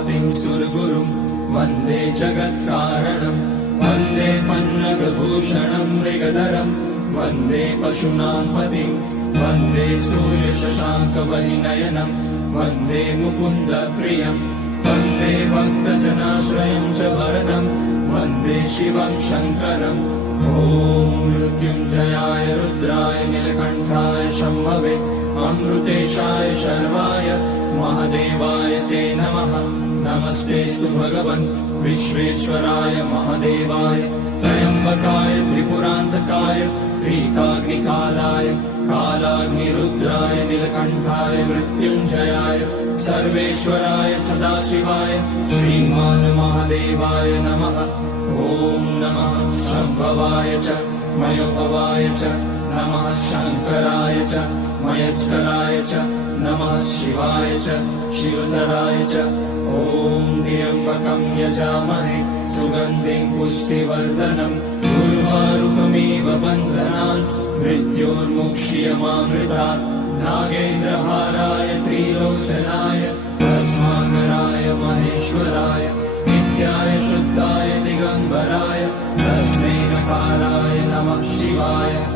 सुरगुरुं वन्दे जगत्कारणम् वन्दे पन्नगभूषणम् मृगधरम् वन्दे पशूनां पतिम् वन्दे सूर्यशशाङ्कवलिनयनम् वन्दे मुकुन्दप्रियम् वन्दे भक्तजनाश्रयम् च वरदम् वन्दे शिवम् शङ्करम् ॐ मृत्युञ्जयाय रुद्राय नीलकण्ठाय शम्भवे अमृतेशाय नमस्तेऽस्तु भगवन् विश्वेश्वराय महादेवाय त्र्यम्बकाय त्रिपुरान्तकाय त्रिकाग्निकालाय कालाग्निरुद्राय नीलकण्ठाय मृत्युञ्जयाय सर्वेश्वराय सदाशिवाय श्रीमान् महादेवाय नमः। ॐ नमः। शम्भवाय च मयोभवाय च नमः शङ्कराय च मयस्कराय च नमः शिवाय च शिवतराय च। ॐ निरम्बकं यजामहे सुगन्धिं पुष्टिवर्धनम् गुरुवारुपमेव बन्धनान् मृत्योन्मुक्ष्य नागेन्द्रहाराय त्रिलोचनाय तस्माकराय महेश्वराय नित्याय शुद्धाय दिगम्बराय तस्मै नकाराय नमः शिवाय।